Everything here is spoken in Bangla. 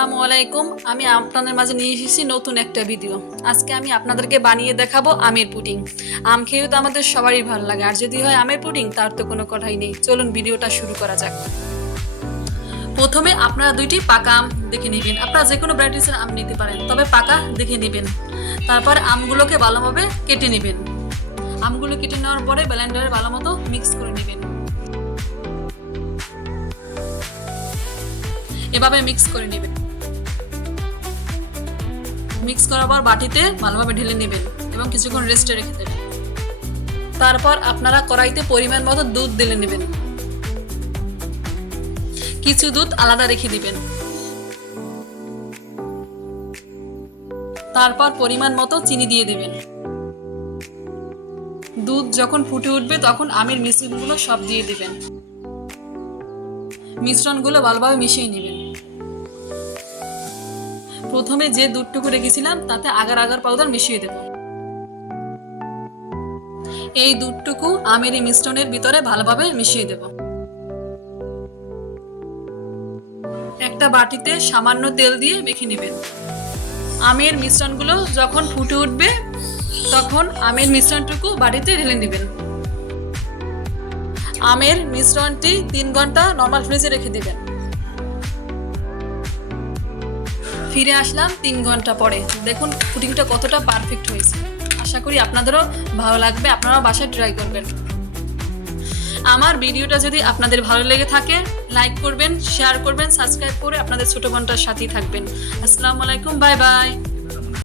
আসসালামু আলাইকুম। আমি আপনাদের মাঝে নিয়ে এসেছি নতুন একটা ভিডিও। আজকে আমি আপনাদেরকে বানিয়ে দেখাবো আমের পুডিং। আম খেয়েও তো আমাদের সবারই ভালো লাগে, আর যদি হয় আমের পুডিং তার তো কোনো কথাই নেই। চলুন ভিডিওটা শুরু করা যাক। প্রথমে আপনারা দুইটি পাকা আম দেখে নেবেন। আপনারা যে কোনো ভ্যারাইটিসের আম নিতে পারেন, তবে পাকা দেখে নেবেন। তারপর আমগুলোকে ভালোভাবে কেটে নেবেন। আমগুলো কেটে নেওয়ার পরে ব্লেন্ডারে ভালো মতো মিক্স করে নেবেন। এভাবে মিক্স করে নেবেন। মিক্স করার পর বাটিতে ভালোভাবে ঢেলে নেবেন এবং কিছুক্ষণ রেস্টে রেখে দেবেন। তারপর আপনারা কড়াইতে পরিমাণ মতো দুধ ঢেলে নেবেন। কিছু দুধ আলাদা রেখে দিবেন। তারপর পরিমাণ মতো চিনি দিয়ে দেবেন। দুধ যখন ফুটে উঠবে তখন আমের মিশ্রণগুলো সব দিয়ে দেবেন। মিশ্রণগুলো ভালোভাবে মিশিয়ে নেবেন। প্রথমে যে দুধটুকু রেখেছিলাম তাতে আগার আগার পাউডার মিশিয়ে দেব। এই দুধটুকু আমের এই মিশ্রণের ভিতরে ভালোভাবে মিশিয়ে দেব। একটা বাটিতে সামান্য তেল দিয়ে মেখে নেবেন। আমের মিশ্রণগুলো যখন ফুটে উঠবে তখন আমের মিশ্রণটুকু বাটিতে ঢেলে নেবেন। আমের মিশ্রণটি 3 ঘন্টা নরমাল ফ্রিজে রেখে দেবেন। ফিরে আসলাম 3 ঘন্টা পরে। দেখুন পুডিংটা কতটা পারফেক্ট হয়েছে। আশা করি আপনাদেরও ভালো লাগবে, আপনারাও বাসায় ট্রাই করবেন। আমার ভিডিওটা যদি আপনাদের ভালো লেগে থাকে লাইক করবেন, শেয়ার করবেন, সাবস্ক্রাইব করে আপনাদের ছোট বোনটার সাথেই থাকবেন। আসসালামু আলাইকুম, বাই বাই।